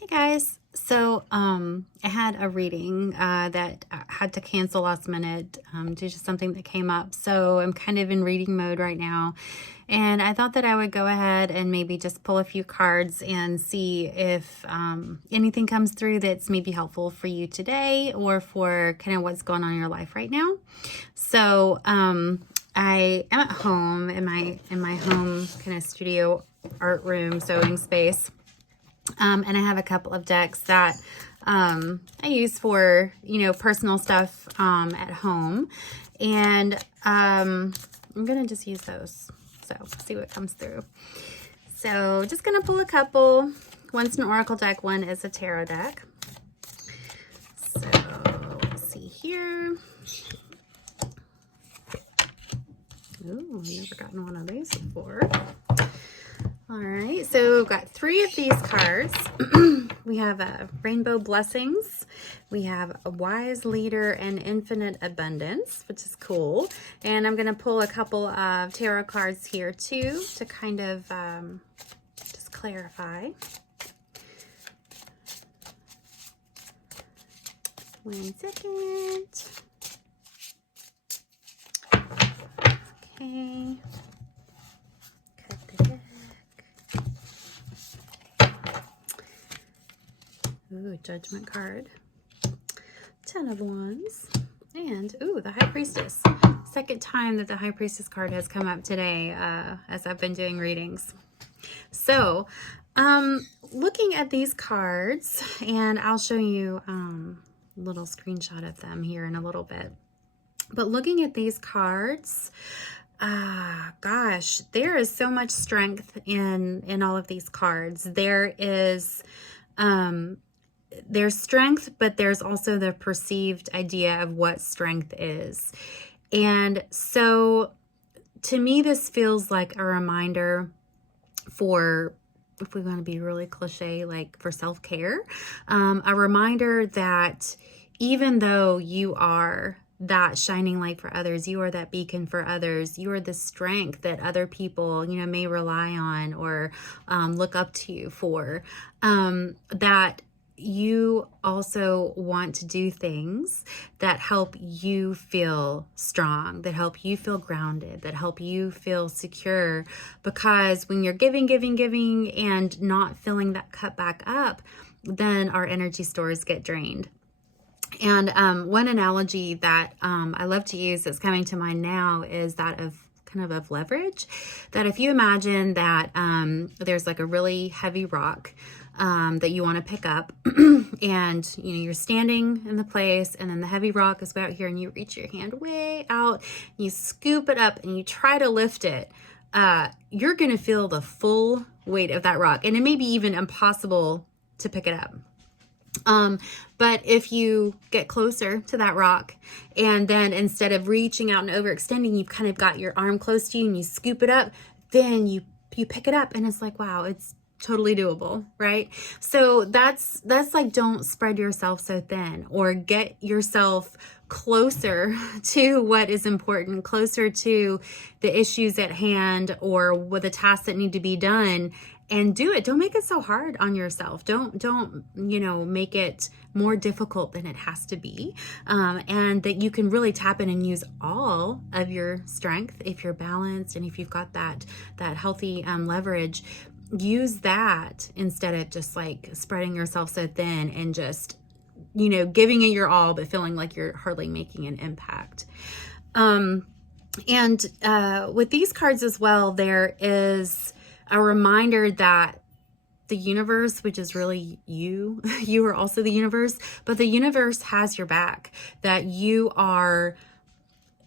Hey guys, so I had a reading that I had to cancel last minute due to something that came up. So I'm kind of in reading mode right now, and I thought that I would go ahead and maybe just pull a few cards and see if anything comes through that's maybe helpful for you today or for kind of what's going on in your life right now. So I am at home in my home kind of studio art room sewing space. And I have a couple of decks that I use for, personal stuff at home. And I'm going to just use those. So see what comes through. So just going to pull a couple. One's an oracle deck, one is a tarot deck. So let's see here. Ooh, I've never gotten one of these before. All right, so we've got 3 of these cards. We have Rainbow Blessings. We have a Wise Leader and Infinite Abundance, which is cool. And I'm going to pull a couple of tarot cards here too to kind of just clarify. One second. Okay. Cut the deck. Ooh, Judgment card. 10 of Wands. And, ooh, the High Priestess. Second time that the High Priestess card has come up today as I've been doing readings. So, looking at these cards, and I'll show you a little screenshot of them here in a little bit. But looking at these cards, gosh, there is so much strength in all of these cards. There's strength, but there's also the perceived idea of what strength is. And so to me, this feels like a reminder for, if we want to be really cliche, like for self-care, a reminder that even though you are that shining light for others, you are that beacon for others, you are the strength that other people, may rely on or look up to you for, that you also want to do things that help you feel strong, that help you feel grounded, that help you feel secure. Because when you're giving, and not filling that cup back up, then our energy stores get drained. And one analogy that I love to use that's coming to mind now is that of leverage. That if you imagine that there's like a really heavy rock that you want to pick up, and you're standing in the place, and then the heavy rock is way out here, and you reach your hand way out, you scoop it up, and you try to lift it. You're going to feel the full weight of that rock, and it may be even impossible to pick it up. But if you get closer to that rock, and then instead of reaching out and overextending, you've kind of got your arm close to you and you scoop it up, then you pick it up, and it's like, wow, it's totally doable, right? So that's like, don't spread yourself so thin, or get yourself closer to what is important, closer to the issues at hand, or with the tasks that need to be done, and do it. Don't make it so hard on yourself. Don't make it more difficult than it has to be. And that you can really tap in and use all of your strength if you're balanced, and if you've got that healthy leverage. Use that instead of just like spreading yourself so thin and just giving it your all but feeling like you're hardly making an impact. And with these cards as well, there is a reminder that the universe, which is really you are also the universe, but the universe has your back, that you are,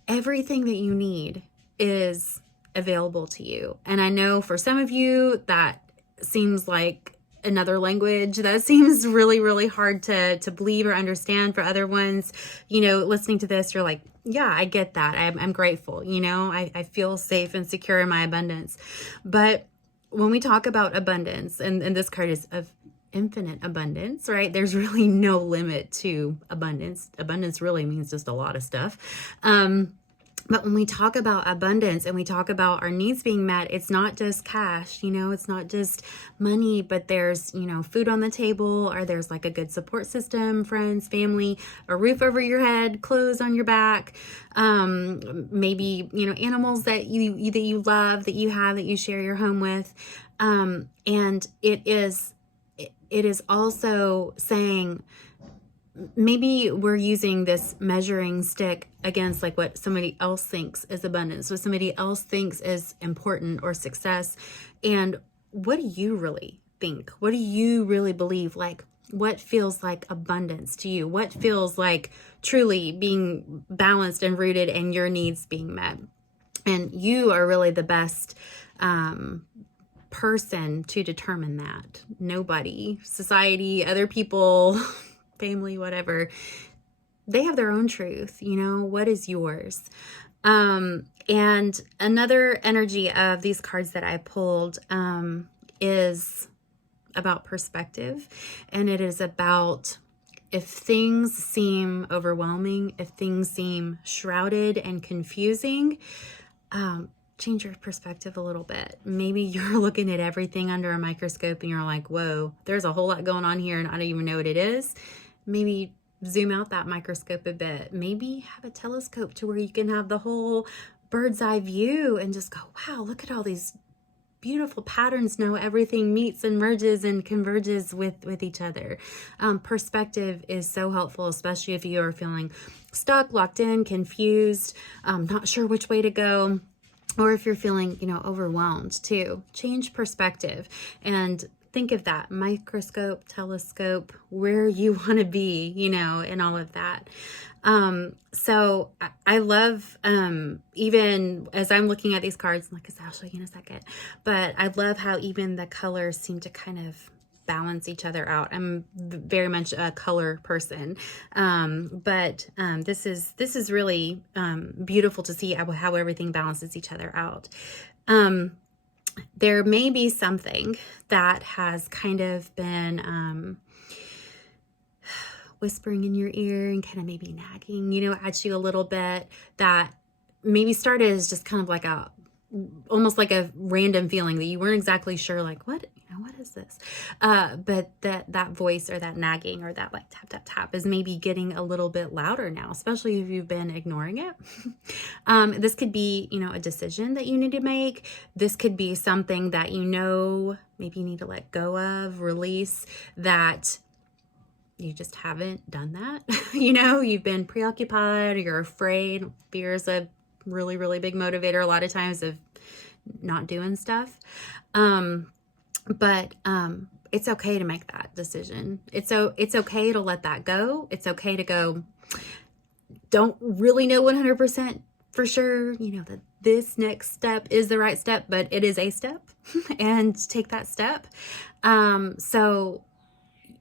everything that you need is available to you. And I know for some of you that seems like another language, that seems really, really hard to believe or understand. For other ones, listening to this, you're like, yeah, I get that. I'm grateful. I feel safe and secure in my abundance. But when we talk about abundance, and this card is of infinite abundance, right? There's really no limit to abundance. Abundance really means just a lot of stuff. But when we talk about abundance and we talk about our needs being met, it's not just cash, it's not just money, but there's, food on the table, or there's like a good support system, friends, family, a roof over your head, clothes on your back, maybe, animals that you love, that you have, that you share your home with. And it is also saying, maybe we're using this measuring stick against like what somebody else thinks is abundance, what somebody else thinks is important or success. And what do you really think? What do you really believe? Like, what feels like abundance to you? What feels like truly being balanced and rooted and your needs being met? And you are really the best person to determine that. Nobody, society, other people, family, whatever, they have their own truth. What is yours? And another energy of these cards that I pulled is about perspective. And it is about, if things seem overwhelming, if things seem shrouded and confusing, change your perspective a little bit. Maybe you're looking at everything under a microscope and you're like, whoa, there's a whole lot going on here and I don't even know what it is. Maybe zoom out that microscope a bit. Maybe have a telescope to where you can have the whole bird's eye view and just go, wow, look at all these beautiful patterns. Now everything meets and merges and converges with each other. Perspective is so helpful, especially if you are feeling stuck, locked in, confused, not sure which way to go. Or if you're feeling, overwhelmed too. Change perspective and think of that microscope, telescope, where you want to be, and all of that. So I love, even as I'm looking at these cards, like I said, I'll show you in a second, but I love how even the colors seem to kind of balance each other out. I'm very much a color person. But this is really beautiful to see how everything balances each other out. There may be something that has kind of been whispering in your ear and kind of maybe nagging, at you a little bit, that maybe started as just kind of like almost like a random feeling that you weren't exactly sure, like, what is this? But that voice or that nagging or that like tap, tap, tap is maybe getting a little bit louder now, especially if you've been ignoring it. This could be, a decision that you need to make. This could be something that, maybe you need to let go of, release, that you just haven't done that. You've been preoccupied, or you're afraid. Fear is a really, really big motivator a lot of times of not doing stuff. But it's okay to make that decision. It's okay to let that go. It's okay to go, don't really know 100% for sure, that this next step is the right step, but it is a step and take that step. So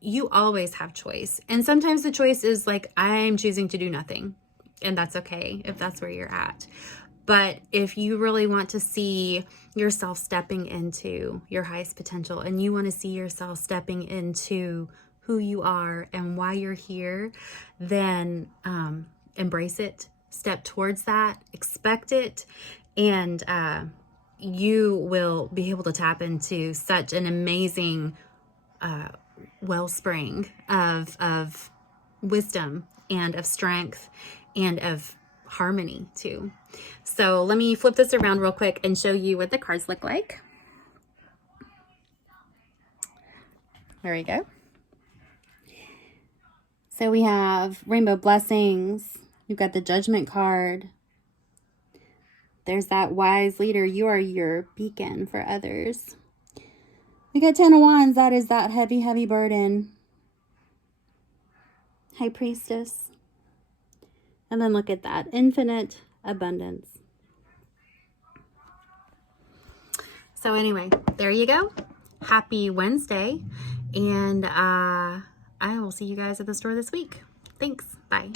you always have choice. And sometimes the choice is like, I'm choosing to do nothing. And that's okay if that's where you're at. But if you really want to see yourself stepping into your highest potential, and you want to see yourself stepping into who you are and why you're here, then embrace it, step towards that, expect it, and you will be able to tap into such an amazing wellspring of wisdom and of strength and of harmony too. So let me flip this around real quick and show you what the cards look like. There we go. So we have Rainbow Blessings. You've got the Judgment card. There's that wise leader. You are your beacon for others. We got 10 of Wands. That is that heavy, heavy burden. High Priestess. And then look at that. Infinite abundance. So anyway, there you go. Happy Wednesday. And I will see you guys at the store this week. Thanks. Bye.